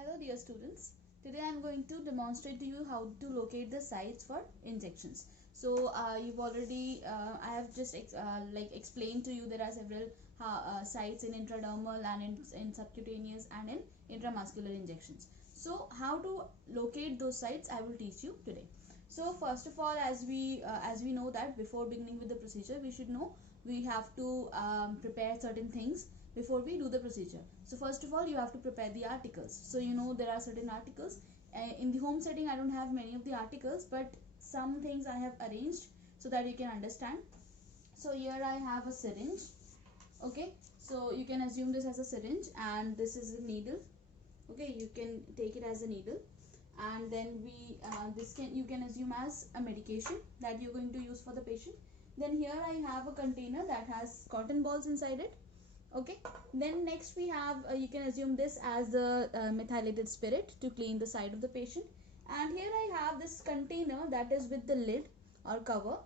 Hello dear students, today I am going to demonstrate to you how to locate the sites for injections. So you've already, I have just explained to you there are several sites in intradermal and in subcutaneous and in intramuscular injections. So how to locate those sites I will teach you today. So first of all, as we know that before beginning with the procedure we have to prepare certain things before we do the procedure. So first of all, you have to prepare the articles. So you know there are certain articles. In the home setting I don't have many of the articles, but some things I have arranged so that you can understand. So here I have a syringe. Okay, so you can assume this as a syringe, and this is a needle. Okay, you can take it as a needle, and then you can assume as a medication that you're going to use for the patient. Then here I have a container that has cotton balls inside it. Okay, then next we have you can assume this as the methylated spirit to clean the side of the patient. And here I have this container that is with the lid or cover,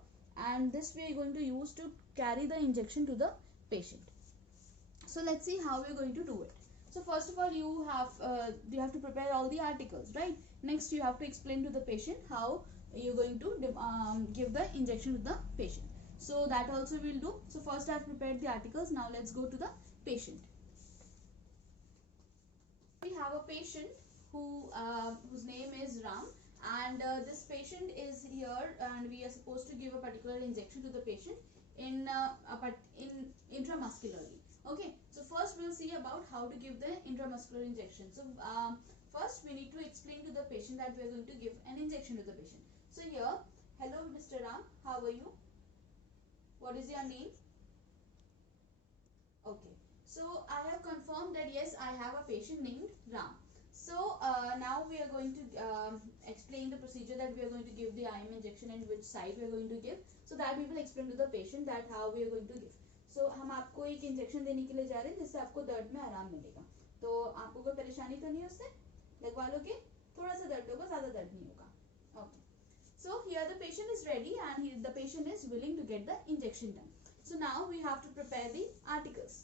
and this we are going to use to carry the injection to the patient. So let's see how we're going to do it. So first of all, you have to prepare all the articles, right? Next you have to explain to the patient how you're going to give the injection to the patient. So that also we'll do. So first I've prepared the articles. Now let's go to the patient. We have a patient whose name is Ram, and this patient is here, and we are supposed to give a particular injection to the patient in intramuscularly. Okay, so first we'll see about how to give the intramuscular injection. So first we need to explain to the patient that we are going to give an injection to the patient. So here, hello Mr. Ram, how are you? What is your name? Okay, so I have confirmed that yes, I have a patient named Ram. So now we are going to explain the procedure that we are going to give the IM injection and which site we are going to give. So that we will explain to the patient that how we are going to give. So हम आपको एक injection देने के लिए जा रहे हैं जिससे आपको दर्द में आराम मिलेगा. तो आपको कोई परेशानी तो नहीं है उससे? लगवा लोगे? थोड़ा सा दर्द होगा, ज़्यादा दर्द नहीं होगा. Okay. So here the patient is ready, and the patient is willing to get the injection done. So now we have to prepare the articles.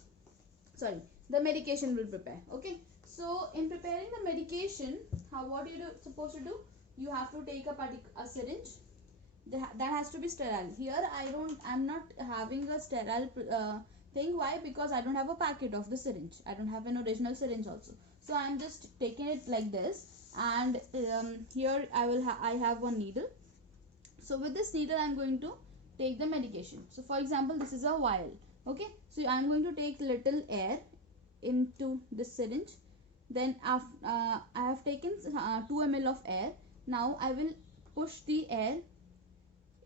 Sorry, the medication will prepare. Okay. So in preparing the medication, what you supposed to do? You have to take a syringe. That has to be sterile. Here I'm not having a sterile thing. Why? Because I don't have a packet of the syringe. I don't have an original syringe also. So I'm just taking it like this, and here I have one needle. So with this needle I'm going to take the medication. So for example, this is a vial. Okay, so I'm going to take little air into this syringe. Then I have taken 2 ml of air. Now I will push the air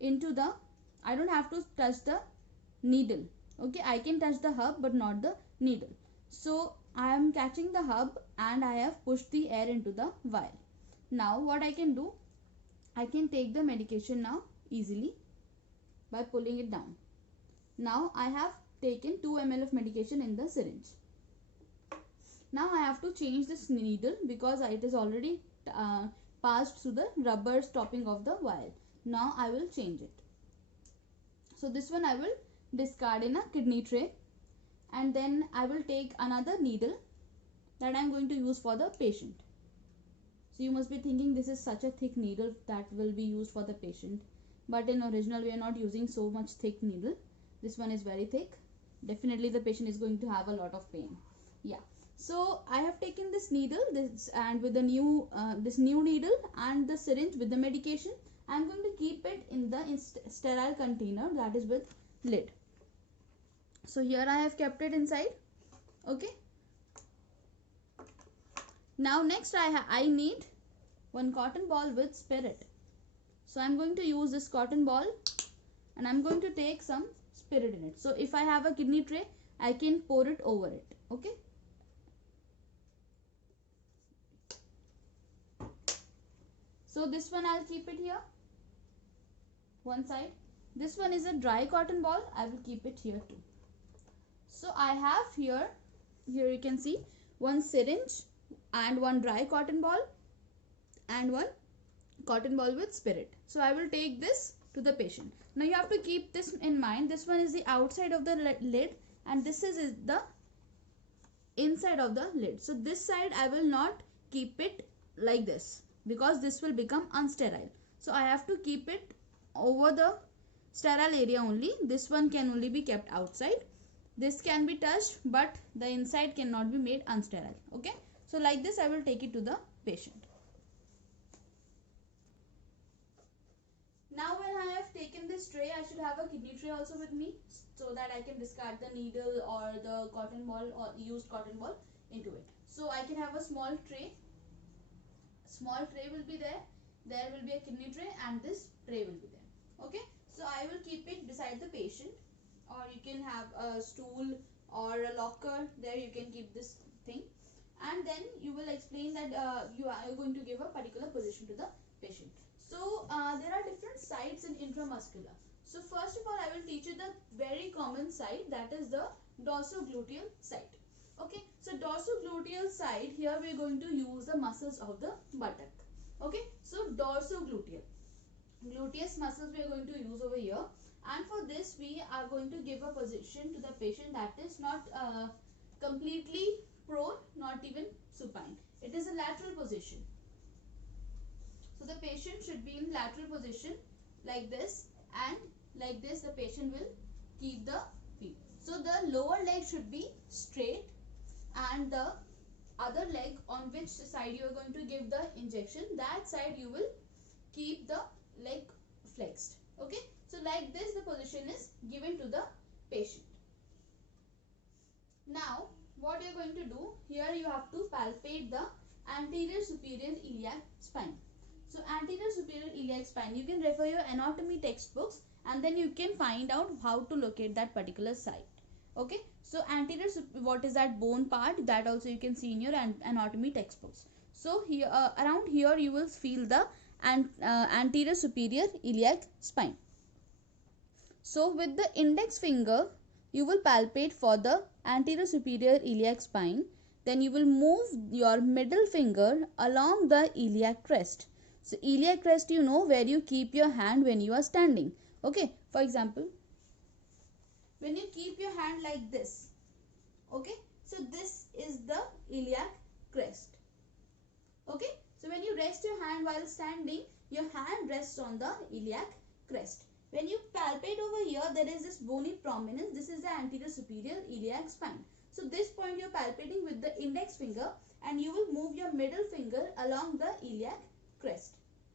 into the, I don't have to touch the needle. Okay, I can touch the hub but not the needle. So I am catching the hub and I have pushed the air into the vial. Now what I can do, I can take the medication now easily by pulling it down. Now I have taken 2 ml of medication in the syringe. Now I have to change this needle because it is already passed through the rubber stopping of the vial. Now I will change it. So this one I will discard in a kidney tray, and then I will take another needle that I am going to use for the patient. So you must be thinking this is such a thick needle that will be used for the patient, but in original we are not using so much thick needle. This one is very thick. Definitely the patient is going to have a lot of pain. Yeah. So I have taken this needle, and with the new this new needle and the syringe with the medication, I am going to keep it in the sterile container that is with lid. So here I have kept it inside. Okay. Now next I need one cotton ball with spirit. So I'm going to use this cotton ball, and I'm going to take some spirit in it. So if I have a kidney tray, I can pour it over it. Okay. So this one I'll keep it here, one side. This one is a dry cotton ball. I will keep it here too. So I have here you can see one syringe and one dry cotton ball and one cotton ball with spirit. So I will take this to the patient. Now you have to keep this in mind. This one is the outside of the lid, and this is the inside of the lid. So this side I will not keep it like this, because this will become unsterile. So I have to keep it over the sterile area only. This one can only be kept outside. This can be touched, but the inside cannot be made unsterile. Okay, so like this I will take it to the patient. Now when I have taken this tray, I should have a kidney tray also with me, so that I can discard the needle or the cotton ball or used cotton ball into it. So I can have a small tray. Small tray will be there. There will be a kidney tray and this tray will be there. Okay, so I will keep it beside the patient, or you can have a stool or a locker. There you can keep this thing, and then you will explain that you are going to give a particular position to the patient. So there are different sites in intramuscular. So first of all, I will teach you the very common site, that is the dorsogluteal site. Okay, so dorsogluteal site, here we are going to use the muscles of the buttock. Okay, so dorsogluteal, gluteus muscles we are going to use over here, and for this we are going to give a position to the patient that is not completely prone, not even supine. It is a lateral position. So the patient should be in lateral position like this, and like this the patient will keep the feet. So the lower leg should be straight, and the other leg on which side you are going to give the injection, that side you will keep the leg flexed. Okay, so like this the position is given to the patient. Now what you are going to do, here you have to palpate the anterior superior iliac spine. So anterior superior iliac spine, you can refer your anatomy textbooks and then you can find out how to locate that particular site. Okay, so anterior, what is that bone part, that also you can see in your anatomy textbooks. So here around here you will feel the anterior superior iliac spine. So with the index finger you will palpate for the anterior superior iliac spine. Then you will move your middle finger along the iliac crest. So iliac crest, you know, where you keep your hand when you are standing. Okay, for example, when you keep your hand like this, okay, so this is the iliac crest. Okay, so when you rest your hand while standing, your hand rests on the iliac crest. When you palpate over here, there is this bony prominence. This is the anterior superior iliac spine. So this point you are palpating with the index finger, and you will move your middle finger along the iliac crest.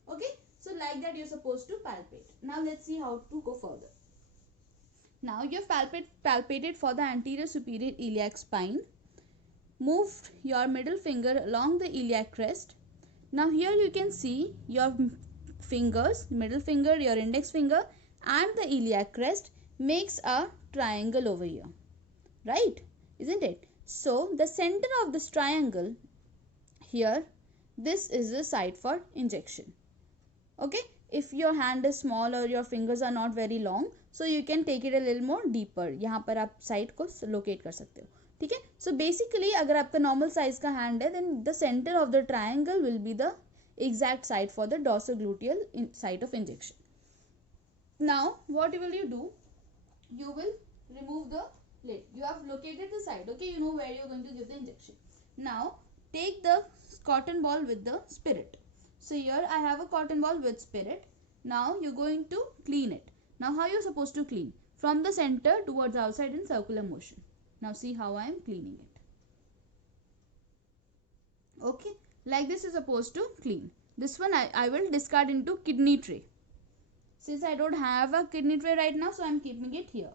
Okay, so like that you are supposed to palpate. Now let's see how to go further. Now you have palpated for the anterior superior iliac spine. Moved your middle finger along the iliac crest. Now here you can see your fingers, middle finger, your index finger and the iliac crest makes a triangle over here. Right? Isn't it? So the center of this triangle here, this is the site for injection. Okay, if your hand is small or your fingers are not very long, so you can take it a little more deeper. यहाँ पर आप site को locate कर सकते हो. ठीक है. So basically अगर आपका normal size का hand है, then the center of the triangle will be the exact site for the dorsogluteal site of injection. Now what will you do? You will remove the lid. You have located the site. Okay, you know where you are going to give the injection. Now take the cotton ball with the spirit. So here I have a cotton ball with spirit. Now you're going to clean it. Now how you're supposed to clean? From the center towards outside in circular motion. Now see how I am cleaning it. Okay, like this is supposed to clean. This one I will discard into kidney tray. Since I don't have a kidney tray right now, so I'm keeping it here.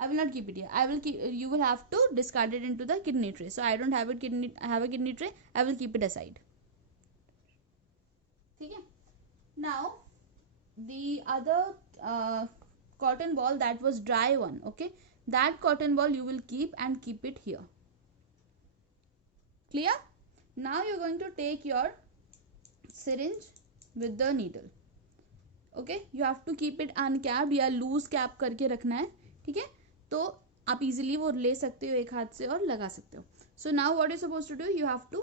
I will not keep it here. I will keep. You will have to discard it into the kidney tray. So I don't have a kidney. I have a kidney tray. I will keep it aside. Okay. Now the other cotton ball, that was dry one. Okay, that cotton ball you will keep and keep it here. Clear? Now you're going to take your syringe with the needle. Okay, you have to keep it uncapped या loose cap करके रखना है. ठीक है, तो आप easily वो ले सकते हो एक हाथ से और लगा सकते हो. So now what you're supposed to do, you have to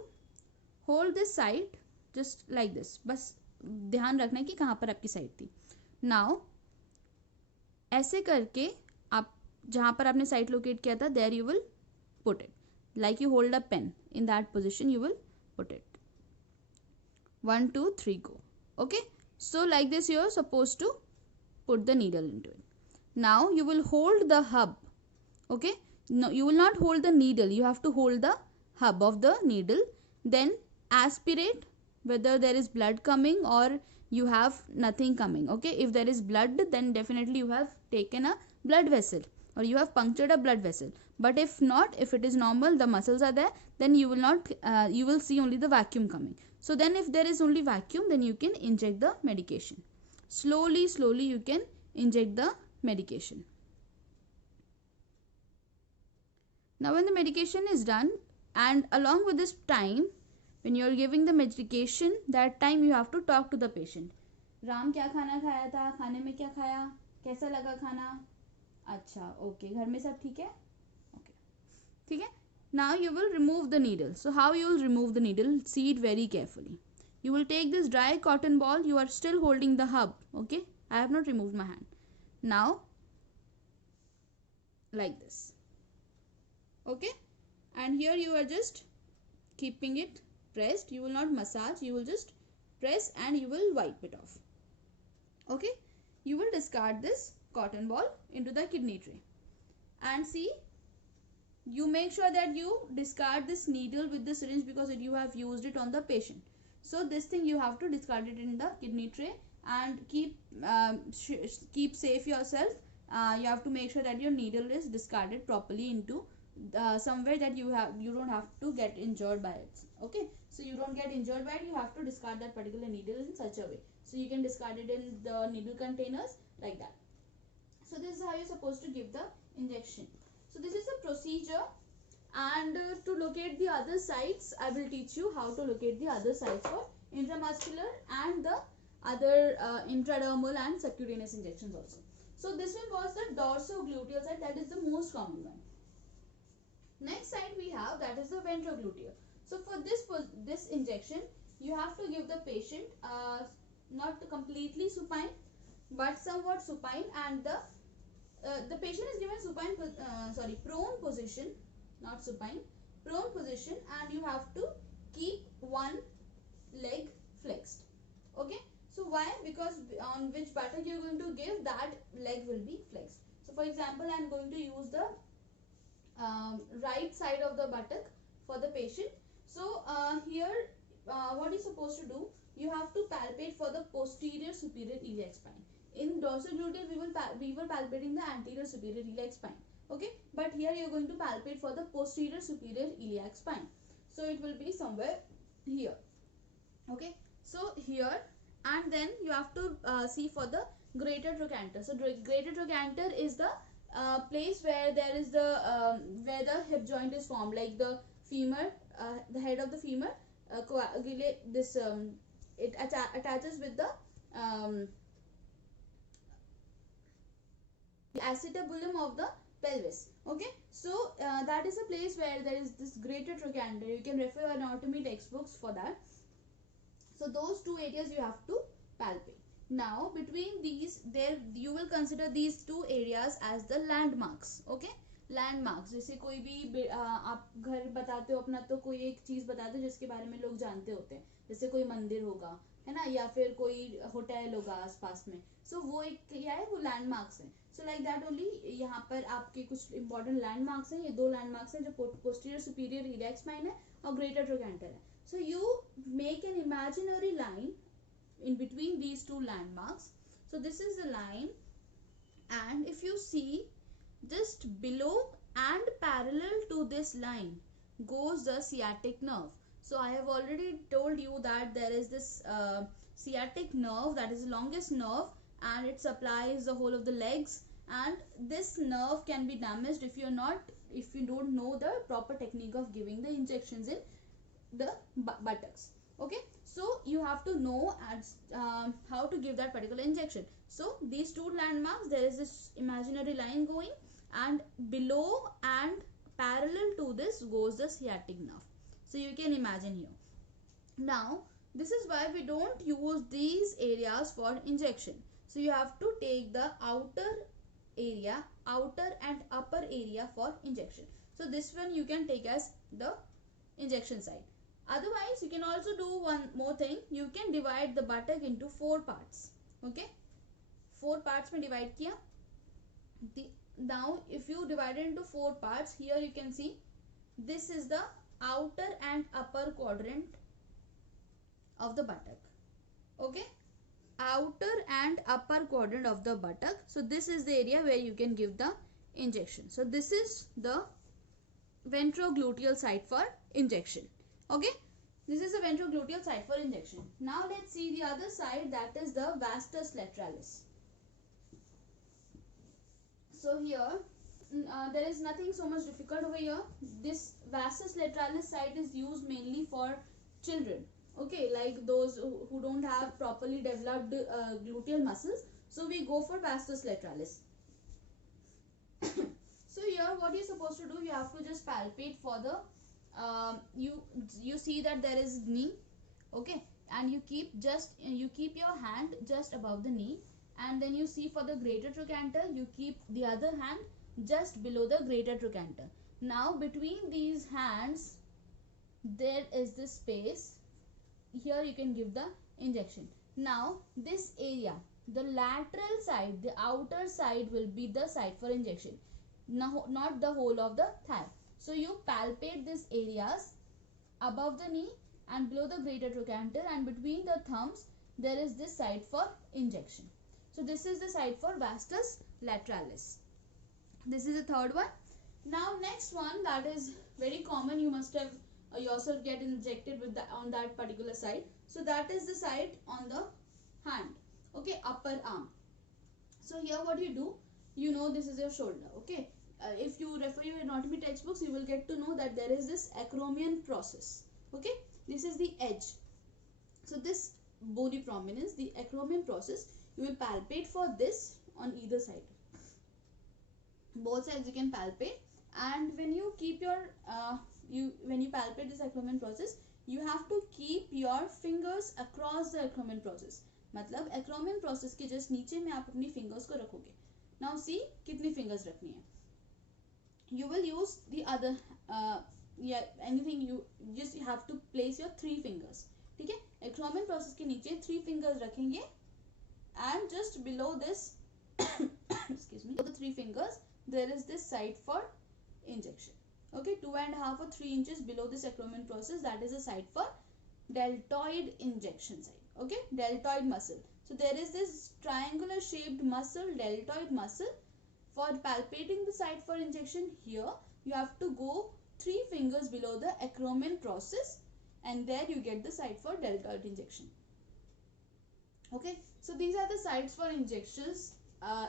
hold this side just like this. बस ध्यान रखना है कि कहाँ पर आपकी साइड थी. Now ऐसे करके आप जहाँ पर आपने साइड लोकेट किया था, there you will put it. Like you hold a pen, in that position you will put it. 1 2 3 go. Okay, so like this you are supposed to put the needle into it. Now you will hold the hub. Okay, no, you will not hold the needle, you have to hold the hub of the needle. Then aspirate whether there is blood coming or you have nothing coming. Okay, if there is blood, then definitely you have taken a blood vessel or you have punctured a blood vessel. But if not, if it is normal, the muscles are there, then you will not you will see only the vacuum coming. So then if there is only vacuum, then you can inject the medication. Slowly you can inject the medication. Now when the medication is done, and along with this time, when you are giving the medication, that time you have to talk to the patient. Ram क्या खाना खाया था, खाने में क्या खाया, कैसा लगा खाना, अच्छा ओके, घर में सब ठीक है, ओके ठीक है. Now you will remove the needle. So how you will remove the needle? See it very carefully. You will take this dry cotton ball. You are still holding the hub. Okay, I have not removed my hand. Now like this. Okay, and here you are just keeping it pressed. You will not massage, you will just press and you will wipe it off. Okay, you will discard this cotton ball into the kidney tray, and see, you make sure that you discard this needle with the syringe because you have used it on the patient. So this thing you have to discard it in the kidney tray and keep safe yourself. You have to make sure that your needle is discarded properly into somewhere that you don't have to get injured by it. Okay, so you don't get injured by it, you have to discard that particular needle in such a way. So you can discard it in the needle containers like that. So this is how you're supposed to give the injection. So this is the procedure, and to locate the other sites, I will teach you how to locate the other sites for intramuscular and the other intradermal and subcutaneous injections also. So this one was the dorsogluteal site, that is the most common one. Next site we have, that is the ventrogluteal. So for this injection, you have to give the patient not completely supine but somewhat supine, and the patient is given prone position, not supine, prone position, and you have to keep one leg flexed. Okay, so why? Because on which buttock you are going to give, that leg will be flexed. So for example, I am going to use the right side of the buttock for the patient. So here what you supposed to do, you have to palpate for the posterior superior iliac spine. In dorsogluteal we were palpating the anterior superior iliac spine. Okay, but here you are going to palpate for the posterior superior iliac spine. So it will be somewhere here. Okay, so here, and then you have to see for the greater trochanter. So greater trochanter is the place where there is the where the hip joint is formed, like the femur, the head of the femur coagulate this it attaches with the acetabulum of the pelvis. Okay, so that is a place where there is this greater trochanter. You can refer anatomy textbooks for that. So those two areas you have to palpate. Now between these, there you will consider these two areas as the landmarks. Okay, landmarks, जैसे कोई भी आप घर बताते हो अपना, तो कोई एक चीज बताते हो जिसके बारे में लोग जानते होते हैं, जैसे कोई मंदिर होगा, है ना, या फिर कोई होटल होगा आसपास में. सो वो एक क्या है, वो लैंडमार्क्स हैं. सो लाइक दैट ओनली यहाँ पर आपके कुछ इंपॉर्टेंट लैंडमार्क्स हैं. ये दो लैंडमार्क्स हैं जो पोस्टीरियर सुपीरियर इलियाक स्पाइन है और ग्रेटर ट्रोकैंटर है. So you make an imaginary line in between these two landmarks. So this is the line, and if you see, just below and parallel to this line goes the sciatic nerve. So I have already told you that there is this sciatic nerve, that is the longest nerve, and it supplies the whole of the legs, and this nerve can be damaged if you don't know the proper technique of giving the injections in the buttocks. Okay, so you have to know how to give that particular injection. So these two landmarks, there is this imaginary line going, and below and parallel to this goes the sciatic nerve. So you can imagine here. Now this is why we don't use these areas for injection. So you have to take the outer area, outer and upper area for injection. So this one you can take as the injection site. Otherwise, you can also do one more thing. You can divide the buttock into 4 parts. Okay, 4 parts में divide किया. Now, if you divide it into 4 parts, here you can see this is the outer and upper quadrant of the buttock. Okay, outer and upper quadrant of the buttock. So this is the area where you can give the injection. So this is the ventrogluteal site for injection. Okay, this is a ventrogluteal site for injection. Now let's see the other side, that is the vastus lateralis. So here there is nothing so much difficult over here. This vastus lateralis site is used mainly for children. Okay, like those who don't have properly developed gluteal muscles. So we go for vastus lateralis. So here what you're supposed to do, you have to just palpate for the you see that there is knee. Okay, and you keep your hand just above the knee, and then you see for the greater trochanter, you keep the other hand just below the greater trochanter. Now between these hands there is this space. Here you can give the injection. Now this area, the lateral side, the outer side will be the site for injection. Now, not the whole of the thigh. So you palpate these areas above the knee and below the greater trochanter, and between the thumbs there is this site for injection. So this is the site for vastus lateralis. This is the third one. Now next one, that is very common, you must have yourself get injected with on that particular side. So that is the site on the hand. Okay, upper arm. So here what you do, you know this is your shoulder. Okay, if you refer your anatomy textbooks, you will get to know that there is this acromion process. Okay, this is the edge. So this bony prominence, the acromion process, you will palpate for this on either side. Both sides you can palpate, and when you keep your when you palpate this acromion process, you have to keep your fingers across the acromion process. मतलब acromion process के just नीचे में आप अपनी fingers को रखोगे. Now see कितनी fingers रखनी है. You will use the other anything, you just have to place your 3 fingers. ठीक है, acromion process के नीचे 3 fingers रखेंगे, and just below this excuse me, below the 3 fingers there is this site for injection. Okay, 2.5 or 3 inches below this acromion process, that is a site for deltoid injection site. Okay, deltoid muscle. So there is this triangular shaped muscle, deltoid muscle. For palpating the site for injection, here you have to go 3 fingers below the acromion process, and there you get the site for deltoid injection. Okay, so these are the sites for injections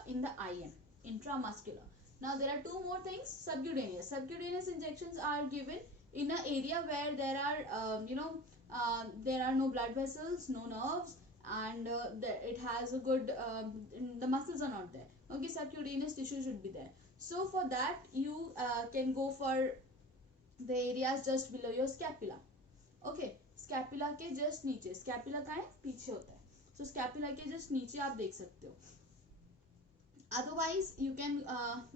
in the IM, intramuscular. Now there are 2 more things. Subcutaneous. Subcutaneous injections are given in an area where there are there are no blood vessels, no nerves, and it has a good the muscles are not there. Okay, subcutaneous tissue should be there. So for that you can go for the areas just below your scapula. Okay, scapula के just नीचे. Scapula कहाँ है? पीछे होता है. So scapula के just नीचे आप देख सकते हो. Otherwise you can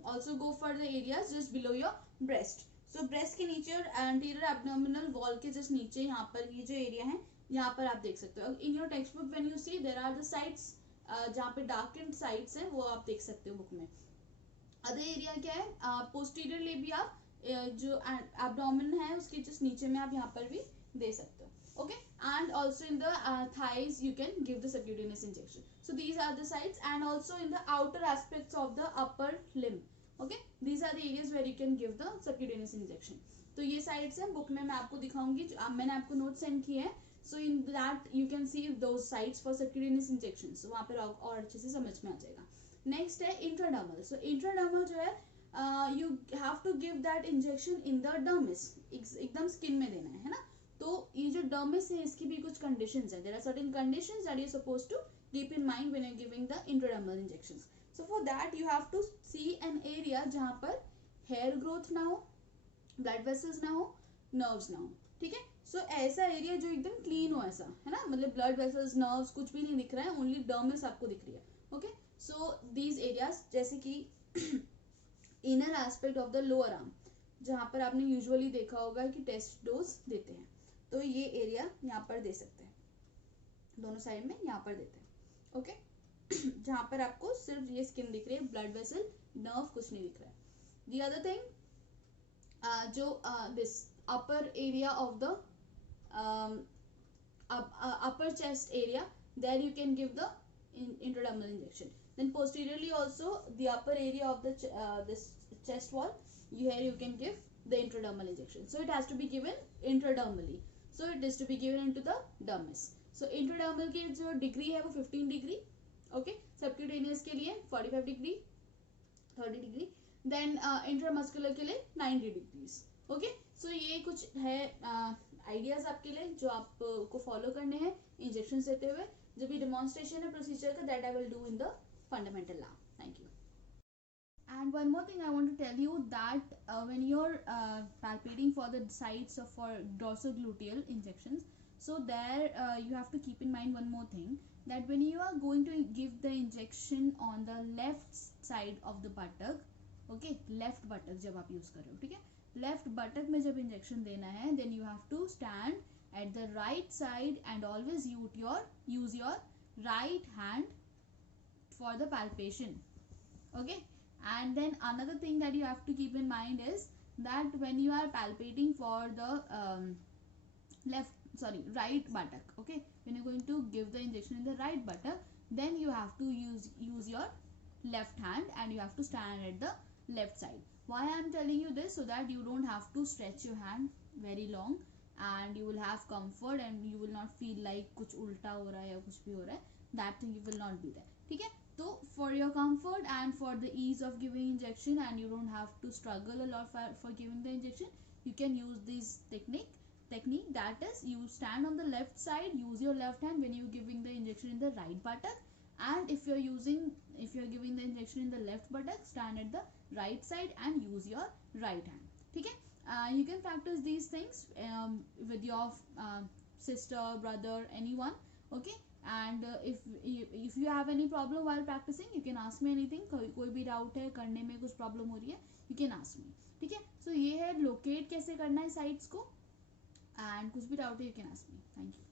also go for the areas just below your breast. So breast के नीचे और anterior abdominal wall के just नीचे यहाँ पर ये जो area है, यहाँ पर आप देख सकते हो. In your textbook when you see there are the sites जहाँ पे darkened sites हैं, वो आप देख सकते हो book में. Other area क्या है? Posterior labia जो abdomen है उसके just नीचे में आप यहाँ पर भी दे सकते हो. Okay, and also in the thighs you can give the subcutaneous injection. So these are the sites, and also in the outer aspects of the upper limb. Okay, these are the areas where you can give the subcutaneous injection. तो ये sites हैं, book में मैं आपको दिखाऊंगी, मैंने आपको notes send किए हैं. So in that you can see those sites for subcutaneous injection. So वहाँ पर और अच्छे से समझ में आ जाएगा. Next है intradermal. So intradermal जो है you have to give that injection in the dermis. एकदम skin में देना है ना. तो ये जो dermis है इसकी भी कुछ conditions है. There are certain conditions that you're supposed to keep in mind when you're giving the intradermal injections. So for that you have to see an area जहाँ पर hair growth ना हो, blood vessels ना हो, nerves ना हो. ठीक है. So ऐसा area जो एकदम clean हो, ऐसा है ना, मतलब blood vessels, nerves कुछ भी नहीं दिख रहा है, only dermis आपको दिख रही है. Okay. So these areas जैसे कि inner aspect of the lower arm, जहाँ पर आपने usually देखा होगा कि test dose देते हैं. तो ये एरिया यहाँ पर दे सकते हैं, दोनों साइड में यहाँ पर देते हैं। ओके जहाँ पर आपको सिर्फ ये स्किन दिख रही है, ब्लड वेसल, नर्व कुछ नहीं दिख रहा है। दी अदर थिंग जो this upper area of the upper chest area, there you can give the intradermal injection. Then posteriorly also the upper area of the this chest wall, here you can give the intradermal injection. So it has to be given intradermally, so it is to be given into the dermis. So intradermal की जो degree है वो 15 degree, okay, subcutaneous के लिए 45 degree, 30 degree, then intramuscular के लिए 90 degrees. Okay, so ये कुछ है आइडियाज आपके लिए जो आपको फॉलो करने हैं इंजेक्शन देते हुए। जो भी डेमोन्स्ट्रेशन है प्रोसीजर का, that I will do in the fundamental lab. Thank you. And one more thing I want to tell you that when you're palpating for the sites of for dorsogluteal injections, so there you have to keep in mind one more thing, that when you are going to give the injection on the left side of the buttock, okay, left buttock जब आप use कर रहे हो, ठीक है, left बटक में जब injection देना है, then you have to stand at the right side and always use your right hand for the palpation. Okay, and then another thing that you have to keep in mind is that when you are palpating for the right buttock, okay, when you're going to give the injection in the right buttock, then you have to use your left hand and you have to stand at the left side. Why I am telling you this? So that you don't have to stretch your hand very long and you will have comfort and you will not feel like कुछ उल्टा हो रहा है या कुछ भी हो रहा है, that thing will not be there. ठीक है, तो for your comfort and for the ease of giving injection and you don't have to struggle a lot for giving the injection, you can use this technique, that is you stand on the left side, use your left hand when you're giving the injection in the right buttock, and if you're giving the injection in the left buttock, stand at the right side and use your right hand. ठीक है, you can practice these things with your sister, brother, anyone. Okay, and if you have any problem while practicing, you can ask me anything. कोई भी doubt है, करने में कुछ problem हो रही है, you can ask me. ठीक है, so ये है लोकेट कैसे करना है साइट्स को, and कुछ भी डाउट है you can ask me. Thank you.